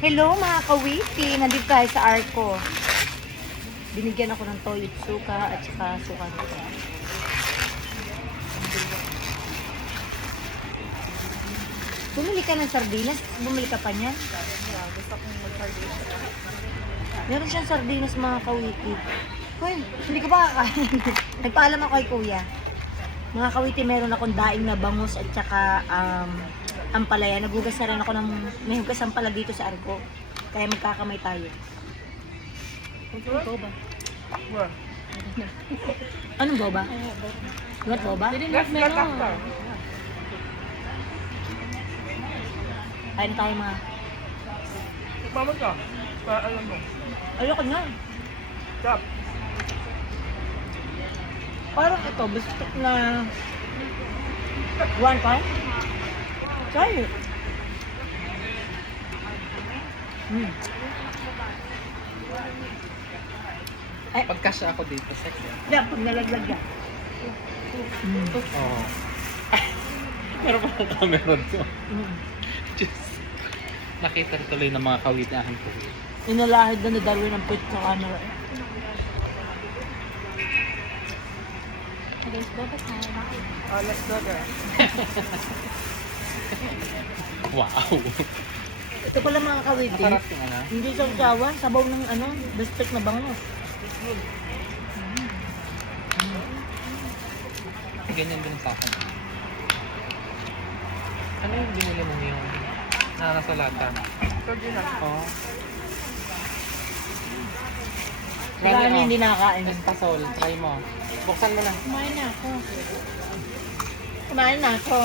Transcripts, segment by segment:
Hello mga kawiti, nandito tayo sa Arco. Binigyan ako ng toyo suka at saka suka nito. Bumili ka ng sardinas? Bumili ka pa niyan? Gusto kong mag-sardinas. Meron siyang sardinas mga kawiti. Hoy, hindi ko pa kakain. Nagpaalam ako kay kuya. Mga kawiti, meron akong daing na bangus at saka ampalaya. Nagugas na rin ako ng may hugas ampala dito sa Arco. Kaya magkakamay tayo. Ito ba? Where? Anong boba? What boba? Let's get after. Kain tayo mga. Nagmamag ka. Para alam mo. Ayoko na. Stop. Parang ito, bistik na 1 time. Try it. Ay, Pagkasya ako dito, sex. yeah, pag nalaglag yan. Oo. Meron pa akong camera to. Diyos. Nakita rin tuloy ng mga kawitahan ko. Inalahid na ni Darwin ang pit sa camera. Let's go there. Wow. Ito pala mga kawiti. Masarap yung ano. Hindi sa usawan, sabaw ng bistik na bangus. Ganyan din sa akin. Ano yung binili mo yung nasa lata? Sardinas. Oo. Marami hindi nakakain. Espasol, try mo. Buksan mo na. Kumain na ako. Kumain na ako.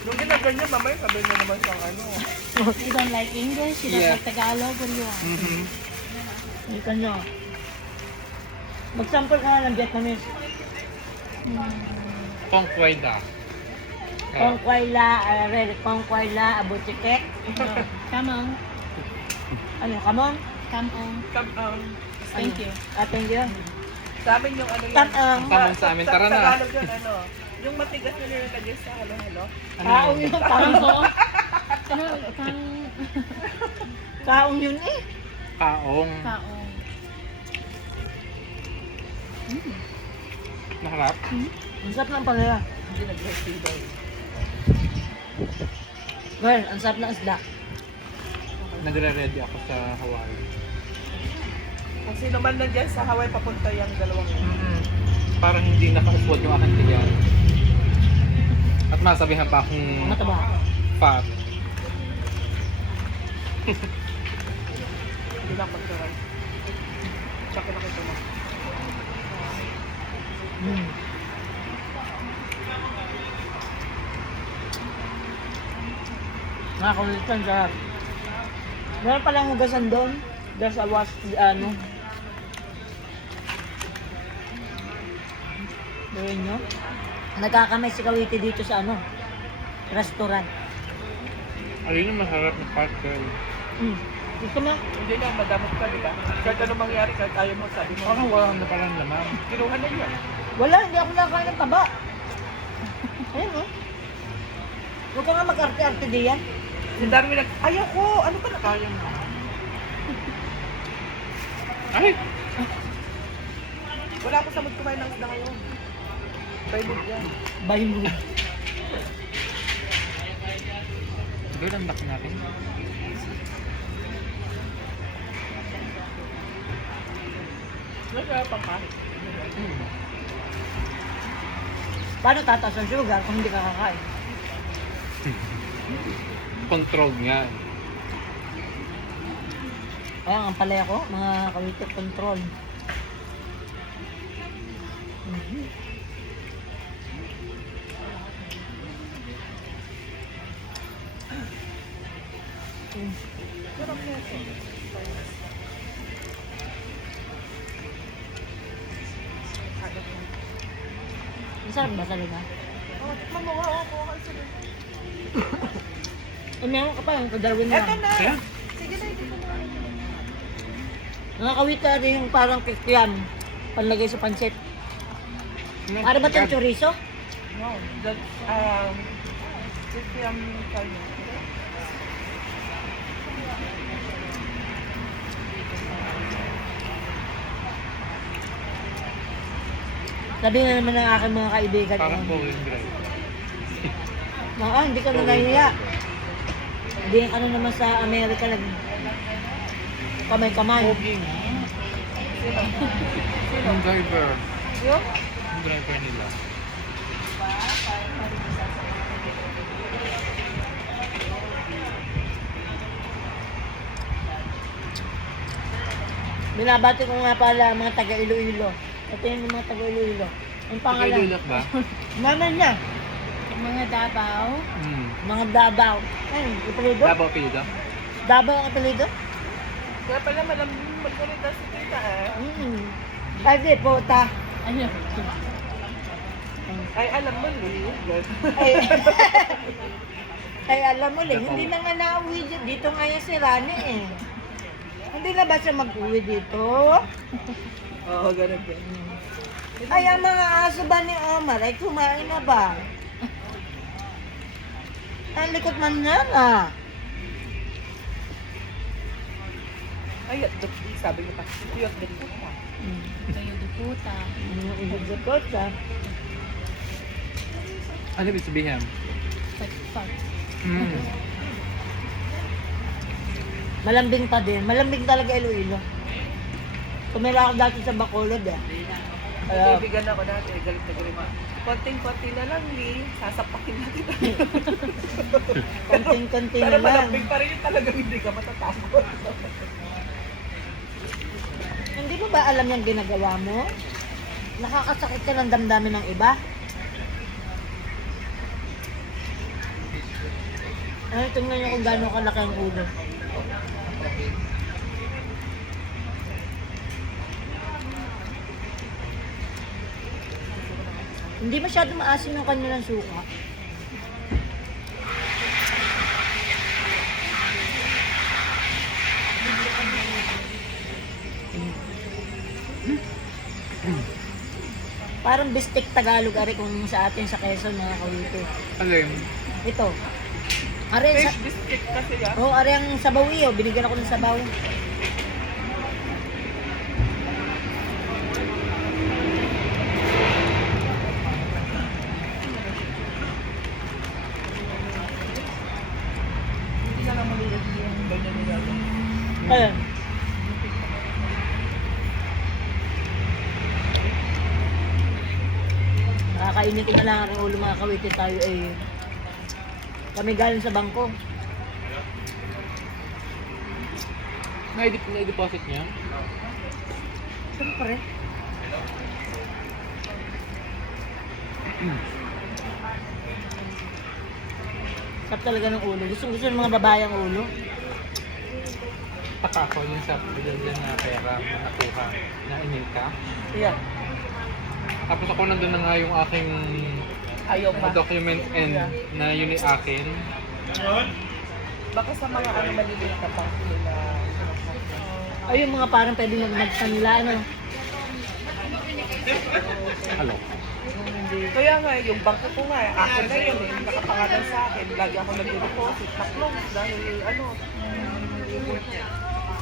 Nung ginaganyan, mamaya sabi mo naman siyang ano. You don't like English? You don't Yeah. like Tagalog? What do you want? Hindi ka nyo. Mag-sample ka nga ng Vietnamese. Kong kway da. Kong kway la, kong kway la, abutikek. Come on. Ano, come on? Come on. Come on. Thank you. Thank you. Sa amin yung ano yan. Tam-ang. Tamang sa amin. Tara na. Tagalog yun, ano. Yung matigas na nilagay sa halo-halo. Kaong yun. Come Kaong, on. Come kaong yun eh. Kaong. on. Naharap. Ang sarap ng palaya. Hindi nag-recipe. Well, ang sarap ng isda. Nagre-ready ako sa Hawaii. Kung sino man nandyan sa Hawaii, papunta yung dalawang yun. Parang hindi naka-upload yung aking tiyan. At masabihan pa akong Mataba. fat. Hindi lang mag-try. Tsaka nakita mo. Mga kulitan, sarap. Meron palang hugasan doon. There's a wash, Gawin nyo. Nagkakamay si Kawiti dito sa restaurant. Ayun yung masarap na fat girl. Gusto mo? Hindi lang, madamot ka, di ba? Kahit ano mangyari, kahit ayaw mo, sabi mo. Parang wala na palang laman. Kinuha na yun. Wala, hindi ako nakakain ng taba. Ayun Huwag ka nga mag-arte-arte diyan. Si Darwin ayaw ko, ano ka na kaya mo? Ay! Wala ako sa mood kumain ng isda ngayon. Try mood yan. Bye mo. Good ang laki natin. Masarap ang kahit. Paano tataas ang sugar kung hindi ka kakain? Controlled nga. Ayan, ang palaya ko, mga Kawiti, control. Sarap na ito. Masarap ba talaga? Oh, mamuha ako. Meron ka pa yung Darwin Eto lang. na! Kaya? Sige na, hindi ko na. Mga Kawita rin yung parang kikiam. Panlagay sa pancit. Para ba itong chorizo? No, that's, Ito yung kayo. Sabi na naman ng aking mga kaibigan. Parang bowling drive. Hindi ka na nahiya. Hindi ka na naman sa Amerika nag kamay-kamay. Bowling nga. Yung driver. Yung? Yung driver nila. Binabati ko nga pala mga taga Iloilo. Ito yung mga taga Iloilo. Ang pangalan. Tagalulak ba? Naman niya. Mga Davao. Mga Davao. Ay, apelido? Davao apelido? Davao ang apelido? Kaya pala magkalita si tita Pwede, puta. Ayun. Ay, alam mo, Lee. Ay, ay alam mo lang, hindi na nga nauwi dito. Dito nga yan si Rani eh. Hindi na ba siya mag-uwi dito? Oo, ganun din. Ay, ang mga aso ba ni Omar ay kumain na ba? Ang likot man nga na. Ay, sabi niya pa, tuyot din po pa. Kayo duputa. Likot ka. Ano ibig sabihin? Pag-pag. Malambing pa din. Malambing talaga Iloilo. Tumira ako dati sa Bacolod eh. Kaya, Kaibigan ako dati, galit na galit. Konting-konti na lang, Lee. Sasapakin na kita. konting-konti na Pero lang. malambing pa rin yung talagang hindi ka matatakot. Hindi mo ba alam yung ginagawa mo? Nakakasakit ka ng damdamin ng iba? Ay, tingnan niyo kung gaano kalaki ang ulo. Hindi masyado maasim yung kanilang suka. Parang bistek Tagalog ari kung sa atin sa Quezon mga kawito. Alin? Ito. Ari sa Fish biscuit kasi yan. Oh, ari ang sabaw iyo. Binigyan ako ng sabaw. Hindi ka na malulog yung ganyan nila. Ayun. Nakakainitin na lang ang ulo mga kawito tayo eh. Kami galing sa bangko. Na-deposit niya? Siyempre. Sarap talaga ng ulo. Gusto ng mga babae ang ulo. Patako yung sa bigyan na pera na nakuha na ininka. Yeah. Tapos ako nandun na nga yung aking Ayaw pa. documents and na yun yung akin. Baka sa mga ano maliliit na pang nila. Ay, yung mga parang pwede magsanla, ano. Hello. Kaya nga, yung bangko ko nga, akin na yun eh. Nakapangalan sa akin. Lagi ako nag-deposit. Naklong dahil ano.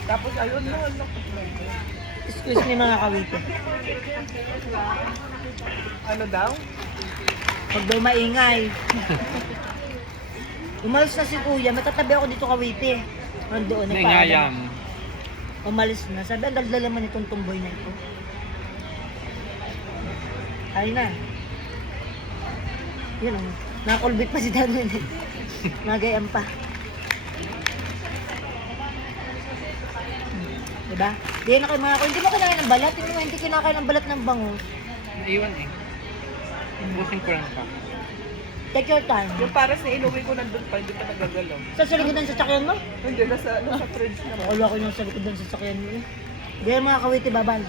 Tapos ayun na, Excuse me mga kawito. ano daw? Pag daw maingay. Umalis na si kuya. Matatabi ako dito kawiti. Nandoon. Naingayang. Umalis na. Sabi, ang daldal naman itong tumboy na ito. Ay na. Yun ang. Nakakulbit pa si Danon. Nagayaan pa. Diba? Di na kayo mga hindi mo kinain ng balat. Hindi mo hindi kinakain ng balat ng bango. Naiwan eh. Busin ko lang pa. Take your time. Yung para sa inuwi ko nandun pa, hindi pa nagagalaw. Sa likodan sa sakyan mo? Hindi, nasa fridge na. Wala ko yung sa likodan sa sakyan mo. Di mga kawiti babal.